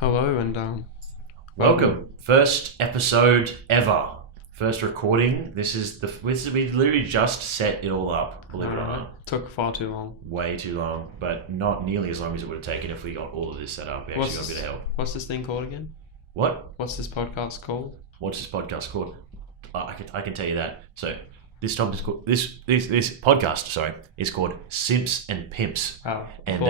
Hello and Welcome. First episode ever. First recording. We literally just set it all up, believe it or not. Took far too long. Way too long, but not nearly as long as it would have taken if we got all of this set up. We actually got a bit of help. What's this thing called again? What? What's this podcast called? What's this podcast called? I can tell you that. So this time is called this podcast. Sorry, is called Simps and Pimps. Oh, and cool.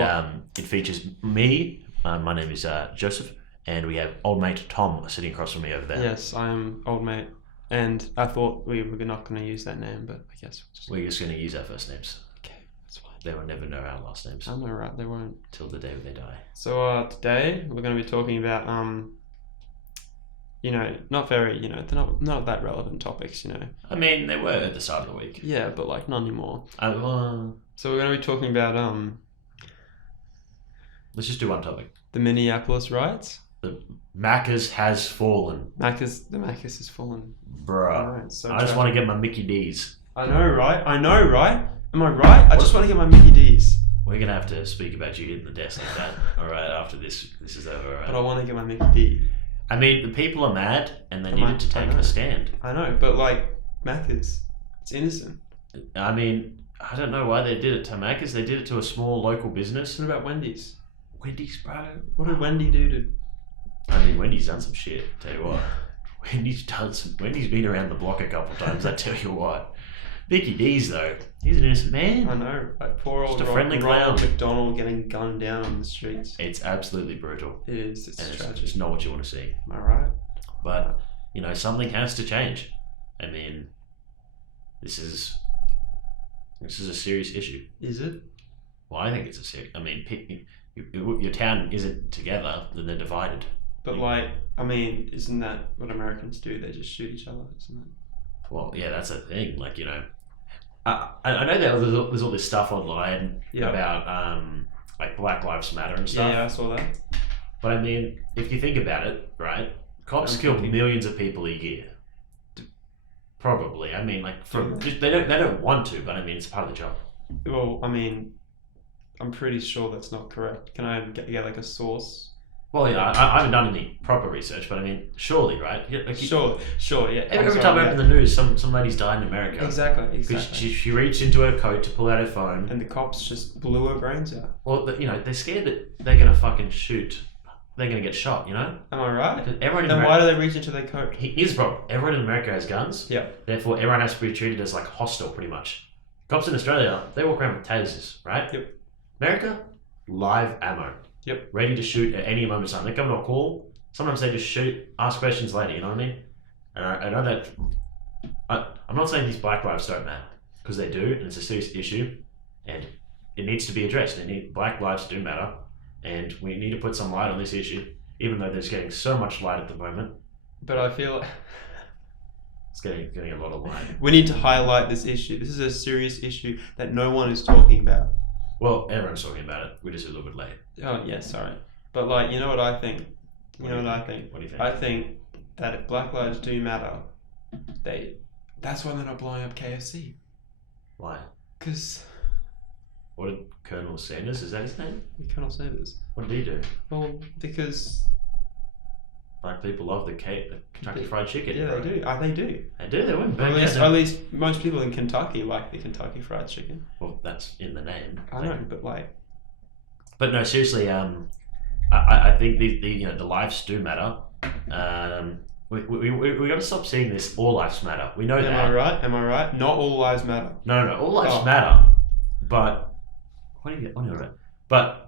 It features me. My name is Joseph, and we have old mate Tom sitting across from me over there. Yes, I am old mate, and I thought we were not going to use that name, but I guess we're just going to use our first names. Okay, that's fine. They will never know our last names. I know, right? They won't. Till the day they die. So today we're going to be talking about not very, they're not that relevant topics, I mean, they were at the start of the week. Yeah, but like not anymore. So we're going to be talking about let's just do one topic. The Minneapolis riots. The Macca's has fallen. The Macca's has fallen. Bruh. Right, so I just want to get my Mickey D's. I know, right? Am I right? I just want to get my Mickey D's. We're going to have to speak about you hitting the desk like that. Alright, after this is over. Right? But I want to get my Mickey D. I mean, the people are mad and they needed to take a stand. I know, but like, Macca's, it's innocent. I mean, I don't know why they did it to Macca's. They did it to a small local business. What about Wendy's? Wendy's, bro. What did Wendy do to... I mean, Wendy's done some shit, tell you what. Wendy's been around the block a couple times, I tell you what. Mickey D's, though, he's an innocent man. I know, like poor old Just a friendly clown. McDonald getting gunned down on the streets. It's absolutely brutal. It is, it's tragic. It's not what you want to see. Am I right? But, something has to change. I mean, this is a serious issue. Is it? Well, I think it's a serious... I mean, your town isn't together, then they're divided. But isn't that what Americans do? They just shoot each other, isn't it? Well, yeah, that's a thing. Like, I know there's all this stuff online about like Black Lives Matter and stuff. Yeah, I saw that. But I mean, if you think about it, right? Cops kill millions of people a year. Probably. I mean, like they don't want to, but I mean, it's part of the job. Well, I mean, I'm pretty sure that's not correct. Can I get like a source? Well, yeah, I haven't done any proper research, but I mean, surely, right? Sure, yeah. Every time I open the news, some lady's died in America. Exactly. Because she reached into her coat to pull out her phone. And the cops just blew her brains out. Well, they're scared that they're going to fucking shoot. They're going to get shot, Am I right? Then why do they reach into their coat? Here's the problem. Everyone in America has guns. Yeah. Therefore, everyone has to be treated as like hostile, pretty much. Cops in Australia, they walk around with tasers, right? Yep. America, live ammo. Yep. Ready to shoot at any moment in time. They come to a call. Sometimes they just shoot, ask questions later, you know what I mean? And I know that... I'm not saying these Black lives don't matter, because they do, and it's a serious issue, and it needs to be addressed. Black lives do matter, and we need to put some light on this issue, even though there's getting so much light at the moment. But I feel... It's getting a lot of light. We need to highlight this issue. This is a serious issue that no one is talking about. Well, everyone's talking about it. We're just a little bit late. Oh, yeah, sorry. But, you know what I think? What do you think? I think that if Black Lives do matter, that's why they're not blowing up KFC. Why? Because... What did Colonel Sanders, is that his name? Colonel Sanders. What did he do? Well, because... Black people love the Kentucky Fried Chicken. Yeah, right? they do. They do. They do. They wouldn't burn at least most people in Kentucky like the Kentucky Fried Chicken. Well, that's in the name. I know, but But no, seriously. I think the lives do matter. We got to stop seeing this. All lives matter. We know that. Am I right? Not all lives matter. No. All lives matter. But what do you get? But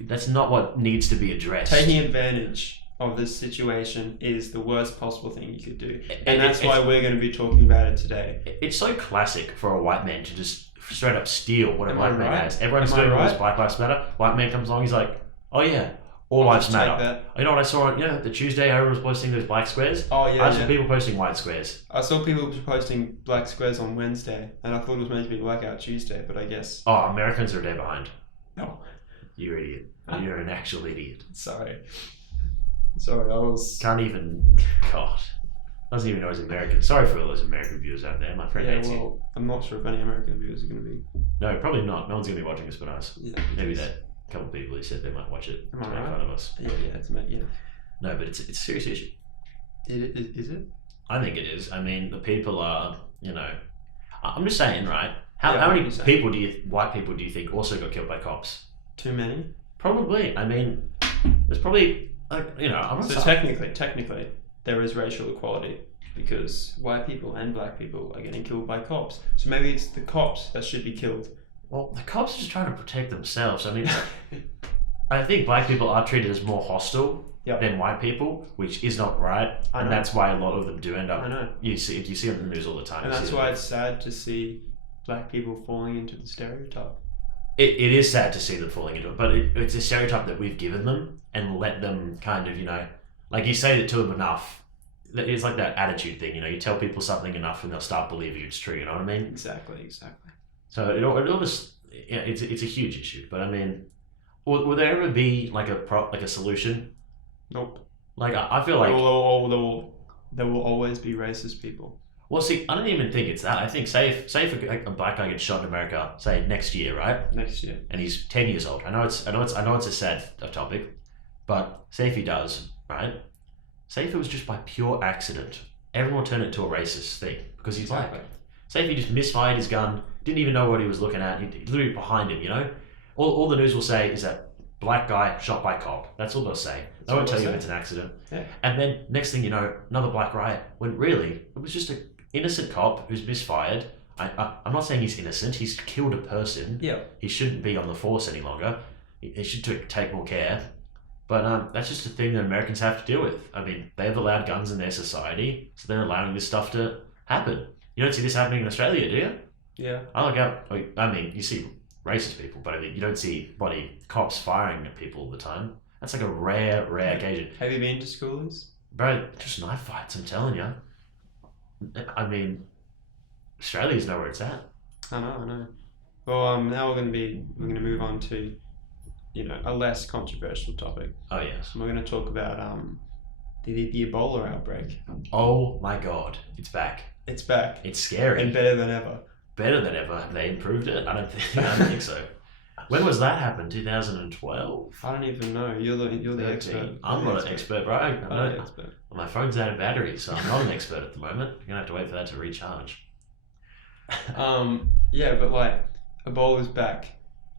that's not what needs to be addressed. Taking advantage of this situation is the worst possible thing you could do. And that's why we're going to be talking about it today. It's so classic for a white man to just straight up steal what a black man has. Everyone's doing all this Black Lives Matter. White man comes along, he's like, oh yeah, all lives matter. You know what I saw? The Tuesday everyone was posting those black squares. Oh yeah. I saw people posting white squares. I saw people posting black squares on Wednesday, and I thought it was meant to be Blackout Tuesday, but I guess... Oh, Americans are a day behind. No. You're an idiot. You're an actual idiot. Sorry, I was... Can't even... God. Doesn't even know he's American. Sorry for all those American viewers out there. My friend hates you. I'm not sure if any American viewers are going to be... No, probably not. No one's going to be watching us but us. Yeah. Maybe that couple of people who said they might watch it to make fun of us. Yeah. It's yeah. No, but it's a serious issue. Is it? I think it is. I mean, the people are, I'm just saying, right? How Yeah, many I'm saying. people white people do you think also got killed by cops? Too many. Probably. I mean, there's probably, I'm not So technically, there is racial equality because white people and black people are getting killed by cops. So maybe it's the cops that should be killed. Well, the cops are just trying to protect themselves. I mean, I think black people are treated as more hostile than white people, which is not right, and that's why a lot of them do end up. I know. You see on the news all the time, and that's why it's sad to see black people falling into the stereotype. It is sad to see them falling into it, but it's a stereotype that we've given them and let them kind of, like you say it to them enough. It's like that attitude thing, you tell people something enough and they'll start believing it's true. You know what I mean? Exactly. So it almost, it's a huge issue. But I mean, will there ever be like a solution? Nope. Like I feel like there will always be racist people. Well, see, I don't even think it's that. I think say if a black guy gets shot in America, say next year, right? Next year. And he's 10 years old. I know it's a sad topic, but say if he does, right? Say if it was just by pure accident, everyone will turn it to a racist thing because he's black. Say if he just misfired his gun, didn't even know what he was looking at, he literally behind him, All the news will say is that black guy shot by cop. That's all they'll say. They won't tell you if it's an accident. Yeah. And then next thing you know, another black riot. When really, it was just an innocent cop who's misfired. I'm not saying he's innocent. He's killed a person. Yeah. He shouldn't be on the force any longer. He should take more care. But that's just a thing that Americans have to deal with. I mean, they've allowed guns in their society, so they're allowing this stuff to happen. You don't see this happening in Australia, do you? Yeah. I mean, you see racist people, but I mean, you don't see cops firing at people all the time. That's like a rare occasion. Have you been to schoolies? Bro, just knife fights, I'm telling you. I mean, Australia's know where it's at. I know. Well, now we're gonna move on to, a less controversial topic. Oh yes. We're gonna talk about the Ebola outbreak. Oh my God, it's back. It's back. It's scary. And better than ever. Better than ever. Have they improved it? I don't think so. When was that happen? 2012? I don't even know. You're the expert. I'm not an expert, bro. I'm not an expert. My phone's out of battery, so I'm not an expert at the moment. You're gonna have to wait for that to recharge. Yeah, but Ebola's back,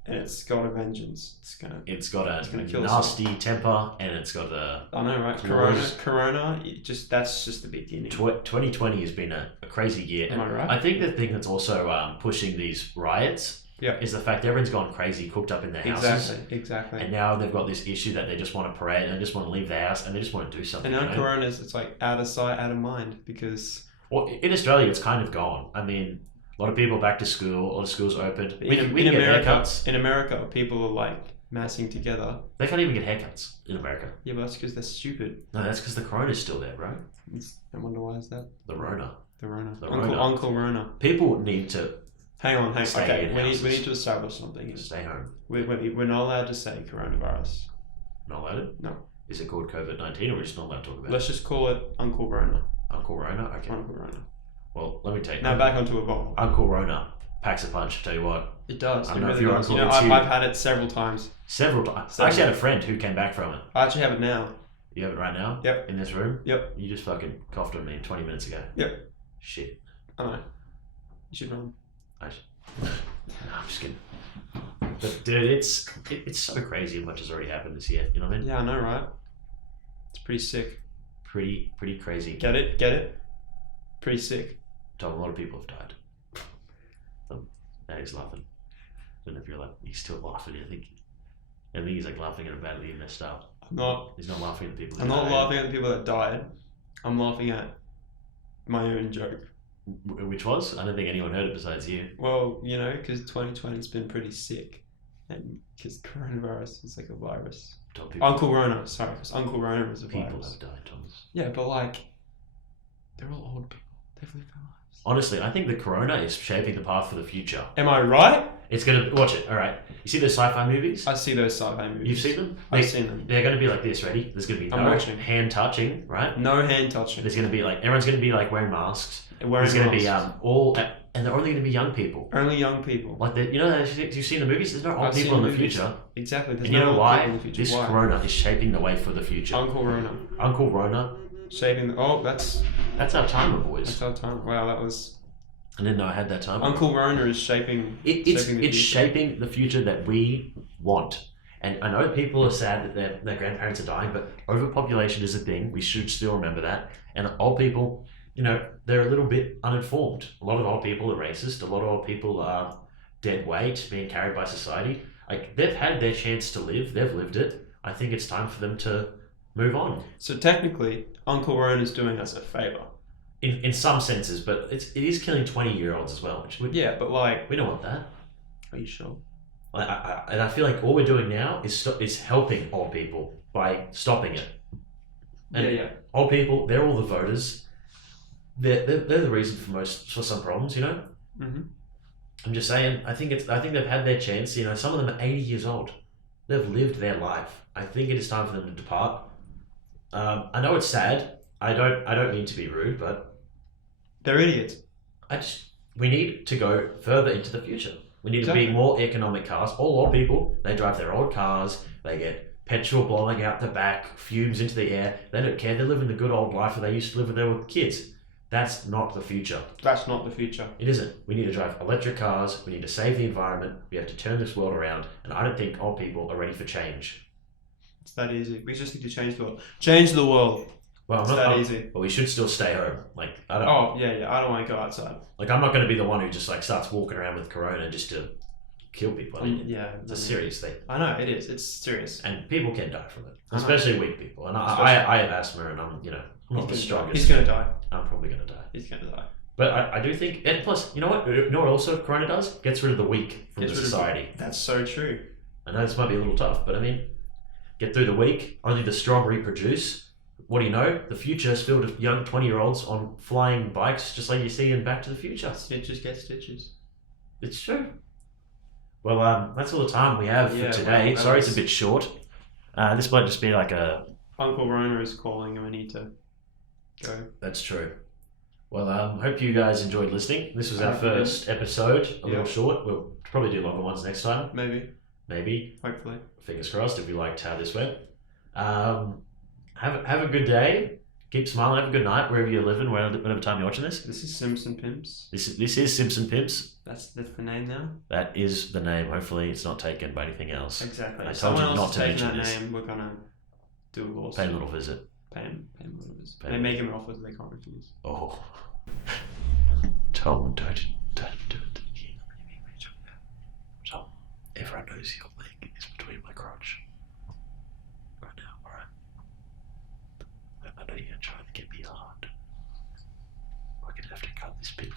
and it's got a vengeance. It's got a kill nasty temper, and it's got a. I know, right? Corona. That's just the beginning. 2020 has been a crazy year. Am I right? I think the thing that's also pushing these riots. Yeah. Is the fact everyone's gone crazy, cooked up in their houses. Exactly. And now they've got this issue that they just want to parade and they just want to leave their house and they just want to do something. And now Corona's, it's like out of sight, out of mind because. Well, in Australia, it's kind of gone. I mean, a lot of people back to school, a lot of schools opened. We can get haircuts. In America, people are massing together. They can't even get haircuts in America. Yeah, but that's because they're stupid. No, that's because the Corona's still there, bro. I wonder why is that? The Rona. Uncle Rona. People need to. Hang on. Okay, we need to establish something here. Stay home. We're not allowed to say coronavirus. Not allowed? No. Is it called COVID-19 or we're just not allowed to talk about it? Let's just call it Uncle Rona. Uncle Rona? Okay. Uncle Rona. Well, let me take now back onto Ebola. Uncle Rona packs a punch, tell you what. It does. I don't know if your uncle I've had it several times. Several times. I actually had a friend who came back from it. I actually have it now. You have it right now? Yep. In this room? Yep. You just fucking coughed on me 20 minutes ago. Yep. Shit. I know. You should run. No, I'm just kidding. But dude, it's so crazy how much has already happened this year. You know what I mean? Yeah, I know, right? It's pretty sick. Pretty crazy. Get it? Pretty sick. Tom, a lot of people have died. Now he's laughing. I don't know if you're laughing. He's still laughing. I think he's laughing at a badly messed up. I'm not. He's not laughing at the people. I'm not laughing at the people that died. I'm laughing at my own joke. Which was? I don't think anyone heard it besides you. Well, because 2020's been pretty sick. And because coronavirus is like a virus. Uncle Rona, sorry, because Uncle Rona is a virus. People have died, Thomas. Yeah, but they're all old people. They've lived their lives. Honestly, I think the corona is shaping the path for the future. Am I right? It's gonna watch it. All right. You see those sci-fi movies? I see those sci-fi movies. You've seen them? I've seen them. They're gonna be like this. Ready? There's gonna be no hand touching, right? No hand touching. There's gonna be everyone's gonna be wearing masks. There's gonna be and they're only going to be young people. Only young people. Like you've seen the movies. There's no old I've seen people in the movies. future. Exactly. There's And you no know old why? people in the future. This Why? Corona is shaping the way for the future. Uncle Rona. Uncle Rona. Shaping. That's our timer, boys. That's our time. Wow, that was. I didn't know I had that timer. Uncle Rona is shaping. It's shaping the future that we want. And I know people are sad that their grandparents are dying, but overpopulation is a thing. We should still remember that. And old people, they're a little bit uninformed. A lot of old people are racist. A lot of old people are dead weight, being carried by society. Like, they've had their chance to live. They've lived it. I think it's time for them to move on. So technically, Uncle Rona is doing us a favor. In some senses, but it is killing 20-year-olds as well. Yeah, but like... We don't want that. Are you sure? And I feel like all we're doing now is helping old people by stopping it. And yeah. Old people, they're all the voters. They're the reason for some problems, Mm-hmm. I'm just saying. I think they've had their chance. Some of them are 80 years old. They've lived their life. I think it is time for them to depart. I know it's sad. I don't mean to be rude, but they're idiots. We need to go further into the future. We need to be more economic cars. All old people, they drive their old cars. They get petrol blowing out the back, fumes into the air. They don't care. They're living the good old life that they used to live when they were kids. That's not the future. That's not the future. It isn't. We need to drive electric cars. We need to save the environment. We have to turn this world around. And I don't think old people are ready for change. It's that easy. We just need to change the world. Change the world. Well, it's that easy. But we should still stay home. Like, I don't. Oh yeah. I don't want to go outside. Like, I'm not going to be the one who just starts walking around with corona just to kill people. I mean, it's a serious thing. I know it is. It's serious, and people can die from it, especially weak people. And I have asthma, and I'm not the strongest. He's going to die. I'm probably going to die. He's going to die. But I do think, and plus, you know what also corona does? Gets rid of the weak from the society. That's so true. I know this might be a little tough, but I mean, get through the weak. Only the strong reproduce. What do you know? The future is filled with young 20-year-olds on flying bikes, just like you see in Back to the Future. Stitches get stitches. It's true. Well, that's all the time we have for today. Sorry, it's a bit short. This might just be like a... Uncle Rona is calling and we need to go. That's true. Well, hope you guys enjoyed listening. This was our first episode. A little short. We'll probably do longer ones next time. Maybe. Hopefully. Fingers crossed if you liked how this went. Have a good day. Keep smiling. Have a good night wherever you're living, whatever time you're watching this. This is Simps and Pimps. This is Simps and Pimps. That's the name now? That is the name. Hopefully it's not taken by anything else. Exactly. I told you not to mention that this. Name, we're going to do a lawsuit. Pay a little visit. Pay him a little visit. They make him an offer that they can't refuse. Oh. Tom, don't do it. Tom, everyone knows your leg is between my crotch. Right now, alright? I know you're trying to get me hard. We're going to have to cut this bit.